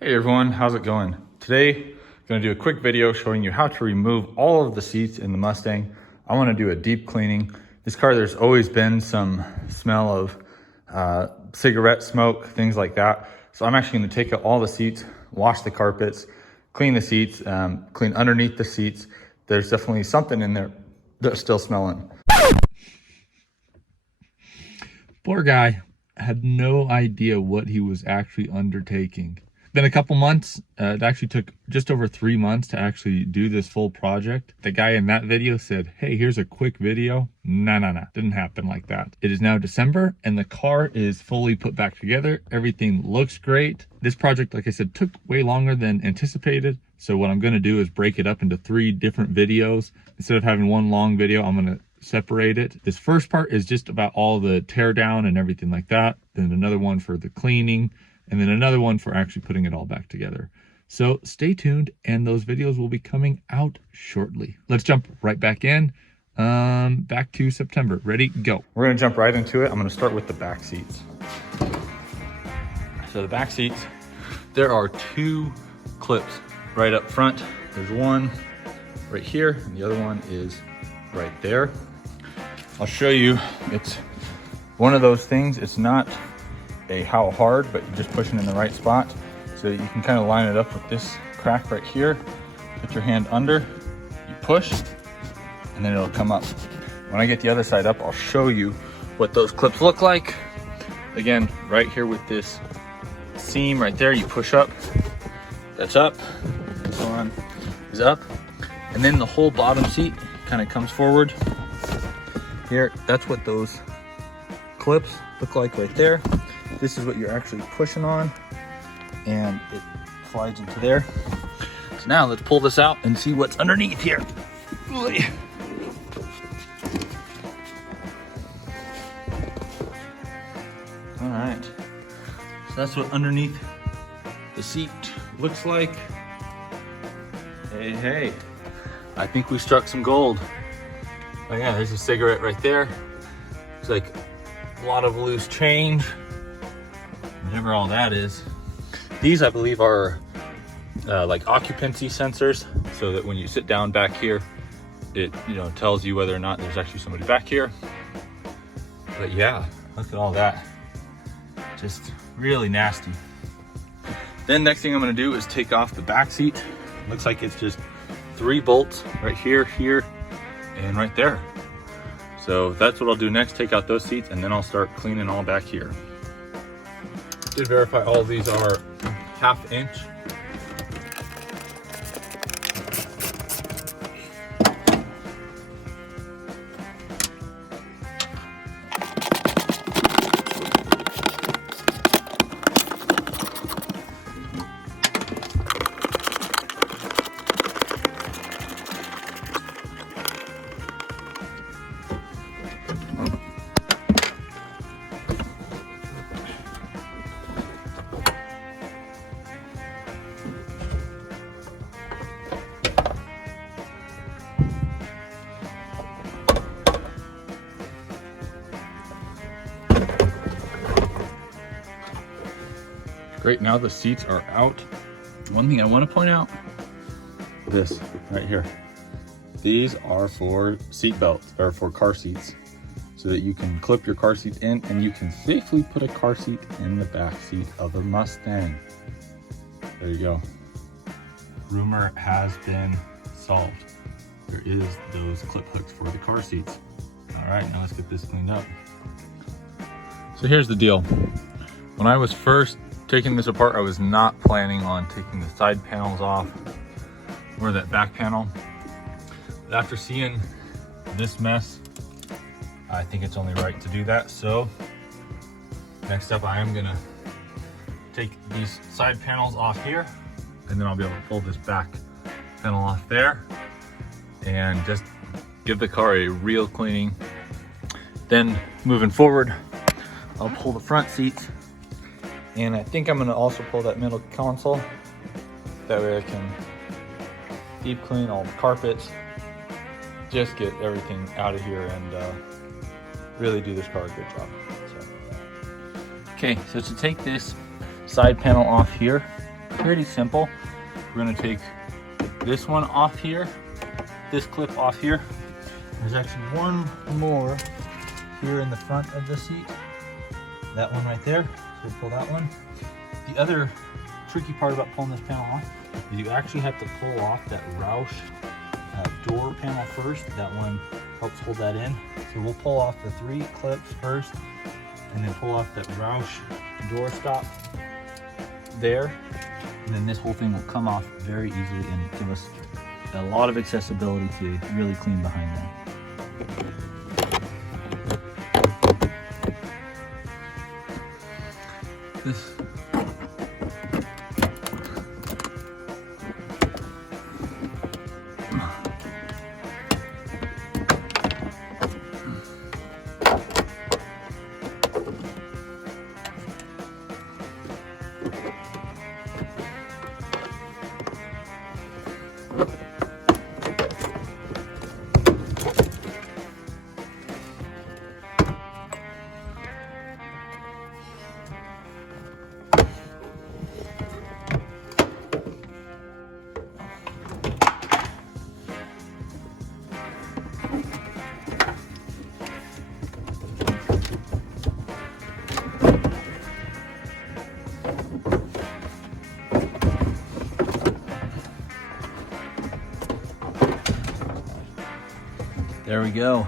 Hey everyone, how's it going? Today, I'm gonna do a quick video showing you how to remove all of the seats in the Mustang. I wanna do a deep cleaning. This car, there's always been some smell of cigarette smoke, things like that. So I'm actually gonna take out all the seats, wash the carpets, clean the seats, clean underneath the seats. There's definitely something in there that's still smelling. Poor guy had no idea what he was actually undertaking. Been a couple months. It actually took just over 3 months to actually do this full project. The guy in that video said, hey, here's a quick video. No. Didn't happen like that. It is now December and the car is fully put back together. Everything looks great. This project, like I said, took way longer than anticipated. So what I'm going to do is break it up into 3 different videos. Instead of having one long video, I'm going to separate it. This first part is just about all the tear down and everything like that. Then another one for the cleaning, and then another one for actually putting it all back together. So stay tuned and those videos will be coming out shortly. Let's jump right back in. Back to September. Ready, go. We're gonna jump right into it. I'm gonna start with the back seats. So the back seats, there are 2 clips right up front. There's one right here and the other one is right there. I'll show you. It's one of those things. It's not a how hard, but you're just pushing in the right spot so that you can kind of line it up with this crack right here. Put your hand under, you push, and then it'll come up. When I get the other side up, I'll show you what those clips look like. Again, right here with this seam right there, you push up, that's up, this one is up, and then the whole bottom seat kind of comes forward. Here, that's what those clips look like right there. This is what you're actually pushing on, and it slides into there. So now let's pull this out and see what's underneath here. All right, so that's what underneath the seat looks like. Hey, I think we struck some gold. Oh yeah, there's a cigarette right there. It's like a lot of loose change. Whatever all that is. These, I believe, are like occupancy sensors, so that when you sit down back here, it tells you whether or not there's actually somebody back here. But yeah, look at all that. Just really nasty. Then next thing I'm gonna do is take off the back seat. Looks like it's just 3 bolts right here, here, and right there. So that's what I'll do next, take out those seats, and then I'll start cleaning all back here. Did verify all of these are 1/2 inch. Great, now the seats are out. One thing I want to point out, this right here. These are for seat belts, or for car seats, so that you can clip your car seat in and you can safely put a car seat in the back seat of a Mustang. There you go. Rumor has been solved. There is those clip hooks for the car seats. All right, now let's get this cleaned up. So here's the deal. When I was first taking this apart, I was not planning on taking the side panels off or that back panel. But after seeing this mess, I think it's only right to do that. So next up, I am gonna take these side panels off here, and then I'll be able to pull this back panel off there and just give the car a real cleaning. Then moving forward, I'll pull the front seats, and I think I'm gonna also pull that middle console. That way I can deep clean all the carpets, just get everything out of here and really do this car a good job. Okay, so to take this side panel off here, Pretty simple. We're gonna take this one off here, this clip off here. There's actually one more here in the front of the seat. That one right there, so we'll pull that one. The other tricky part about pulling this panel off is you actually have to pull off that Roush door panel first. That one helps hold that in. So we'll pull off the 3 clips first and then pull off that Roush door stop there. And then this whole thing will come off very easily and give us a lot of accessibility to really clean behind that. This There we go.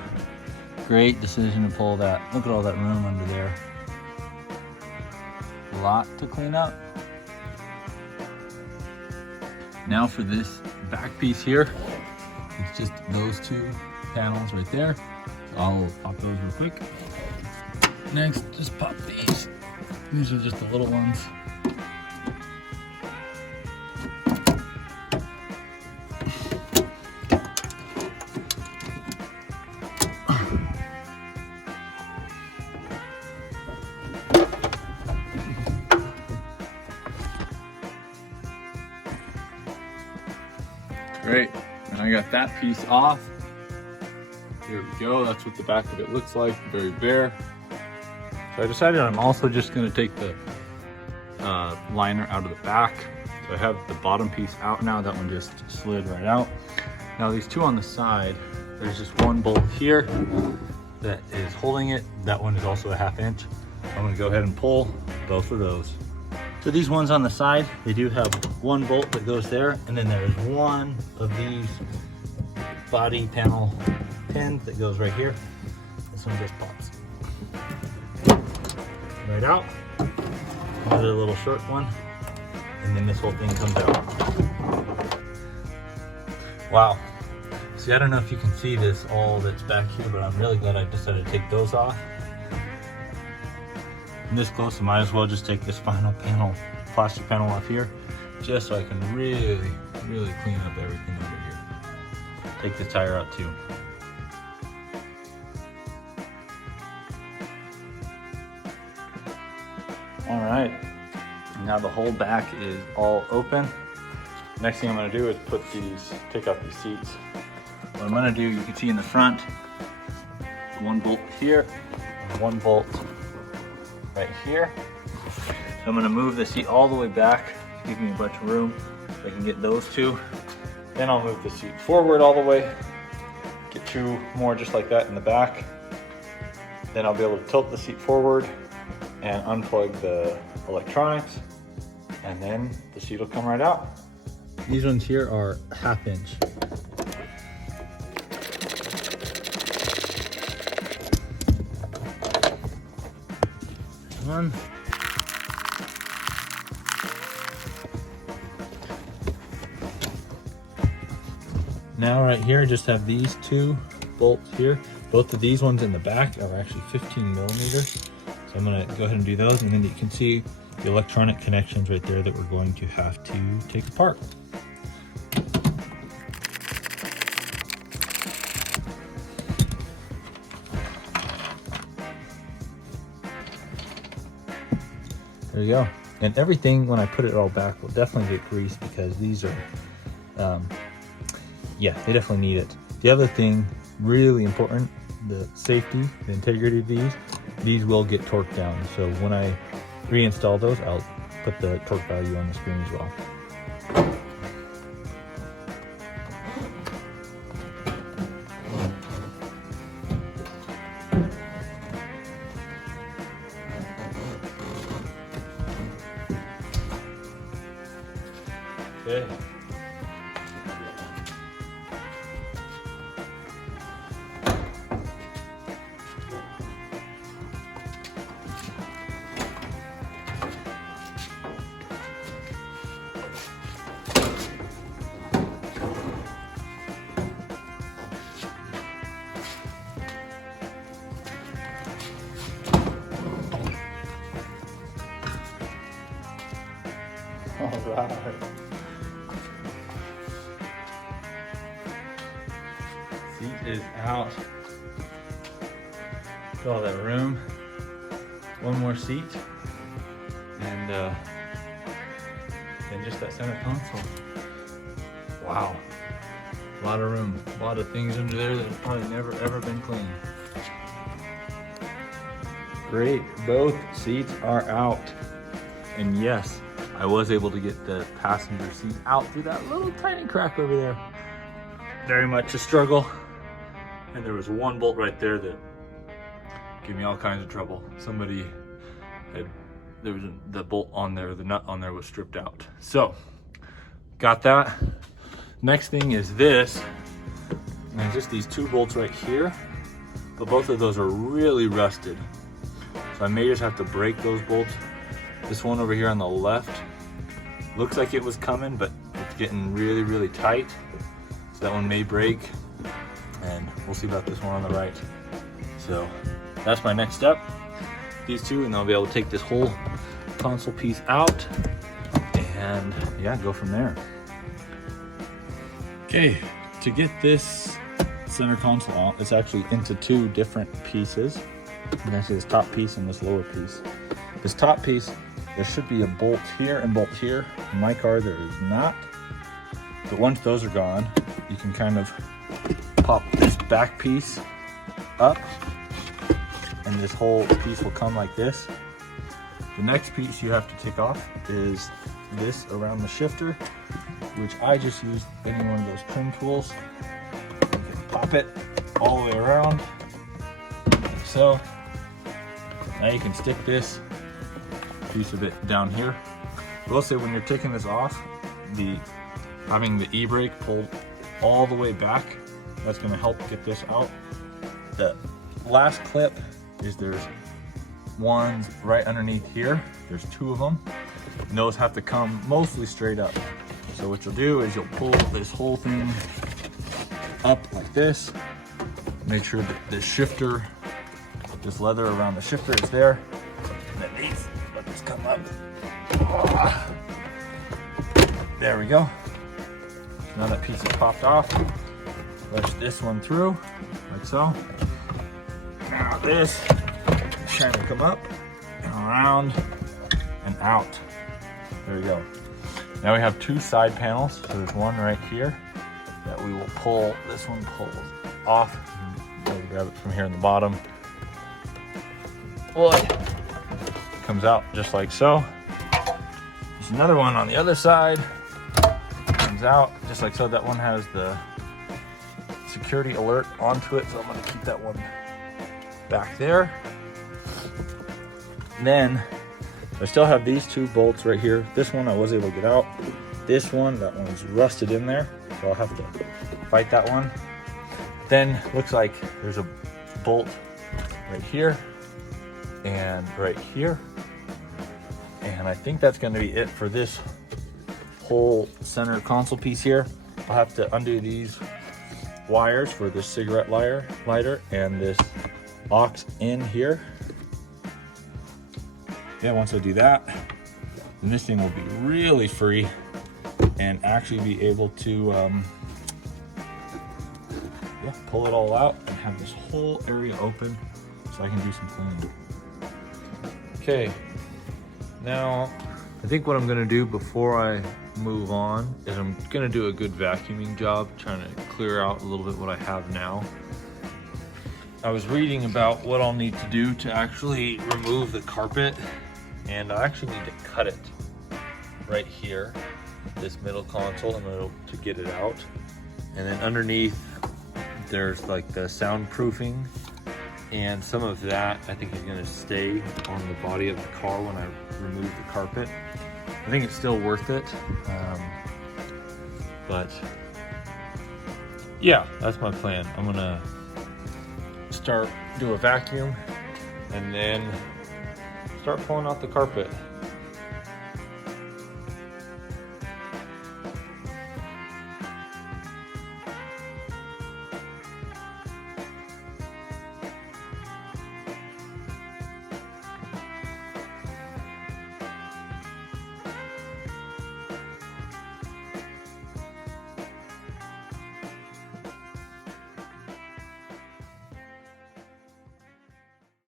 Great decision to pull that. Look at all that room under there. A lot to clean up. Now for this back piece here, it's just those 2 panels right there. I'll pop those real quick. Next, just pop these. These are just the little ones. Great, and I got that piece off. Here we go, that's what the back of it looks like, very bare. So I decided I'm also just gonna take the liner out of the back. So I have the bottom piece out now, that one just slid right out. Now these 2 on the side, there's just one bolt here that is holding it. That one is also a 1/2 inch. I'm gonna go ahead and pull both of those. So these ones on the side, they do have one bolt that goes there, and then there's one of these body panel pins that goes right here. This one just pops right out. Another little short one, and then this whole thing comes out. Wow. See, I don't know if you can see this, all that's back here, but I'm really glad I decided to take those off. I'm this close, I might as well just take this final panel, plastic panel off here, just so I can really clean up everything over here. Take the tire out too. All right, now the whole back is all open. Next thing I'm gonna do is take out these seats. What I'm gonna do, you can see in the front, one bolt here, and one bolt right here. So I'm gonna move the seat all the way back, give me a bunch of room so I can get those 2. Then I'll move the seat forward all the way, get 2 more just like that in the back. Then I'll be able to tilt the seat forward and unplug the electronics, and then the seat will come right out. These ones here are 1/2 inch. One. Now right here, I just have these 2 bolts here. Both of these ones in the back are actually 15 millimeters. So I'm gonna go ahead and do those, and then you can see the electronic connections right there that we're going to have to take apart. There you go. And everything, when I put it all back, will definitely get greased because these are, yeah, they definitely need it. The other thing, really important, the safety, the integrity of these will get torqued down. So when I reinstall those, I'll put the torque value on the screen as well. Okay. All right. Seat is out. Got all that room. One more seat. And then just that center console. Wow. A lot of room. A lot of things under there that have probably never ever been cleaned. Great. Both seats are out. And yes, I was able to get the passenger seat out through that little tiny crack over there. Very much a struggle. And there was one bolt right there that gave me all kinds of trouble. Somebody had, there was the bolt on there, the nut on there was stripped out. So, got that. Next thing is this. And there's just these two bolts right here, but both of those are really rusted. So I may just have to break those bolts. This one over here on the left looks like it was coming, but it's getting really, really tight. So that one may break, and we'll see about this one on the right. So that's my next step. These two, and I'll be able to take this whole console piece out and yeah, go from there. Okay, to get this center console out, it's actually into two different pieces. And that's this top piece and this lower piece. This top piece, there should be a bolt here and bolt here. In my car, there is not. But once those are gone, you can kind of pop this back piece up, and this whole piece will come like this. The next piece you have to take off is this around the shifter, which I just used any one of those trim tools. You can pop it all the way around, like so. Now you can stick this piece of it down here. I will say when you're taking this off, having the e-brake pulled all the way back, that's going to help get this out. The last clip is there's ones right underneath here. There's two of them, and those have to come mostly straight up. So what you'll do is you'll pull this whole thing up like this. Make sure that the shifter, this leather around the shifter is there. And then these, let this come up. There we go. Now that piece is popped off. Push this one through, like so. Now this is trying to come up and around and out. There we go. Now we have two side panels. So there's one right here that we will pull. This one pulls off. We'll grab it from here in the bottom. Comes out just like so. There's another one on the other side. Comes out just like so. That one has the security alert onto it, so I'm going to keep that one back there. And then I still have these two bolts right here. This one I was able to get out. This one, that one's rusted in there, so I'll have to fight that one. Then looks like there's a bolt right here and right here, and I think that's going to be it for this whole center console piece here. I'll have to undo these wires for this cigarette lighter and this aux in here. Yeah, once I do that, then this thing will be really free and actually be able to pull it all out and have this whole area open so I can do some cleaning. Okay, now I think what I'm gonna do before I move on is I'm gonna do a good vacuuming job, trying to clear out a little bit what I have now. I was reading about what I'll need to do to actually remove the carpet, and I actually need to cut it. right here, this middle console, I'm going to get it out. And then underneath, there's like the soundproofing, and some of that I think is going to stay on the body of the car when I remove the carpet. I think it's still worth it, but yeah, that's my plan. I'm gonna do a vacuum and then start pulling out the carpet.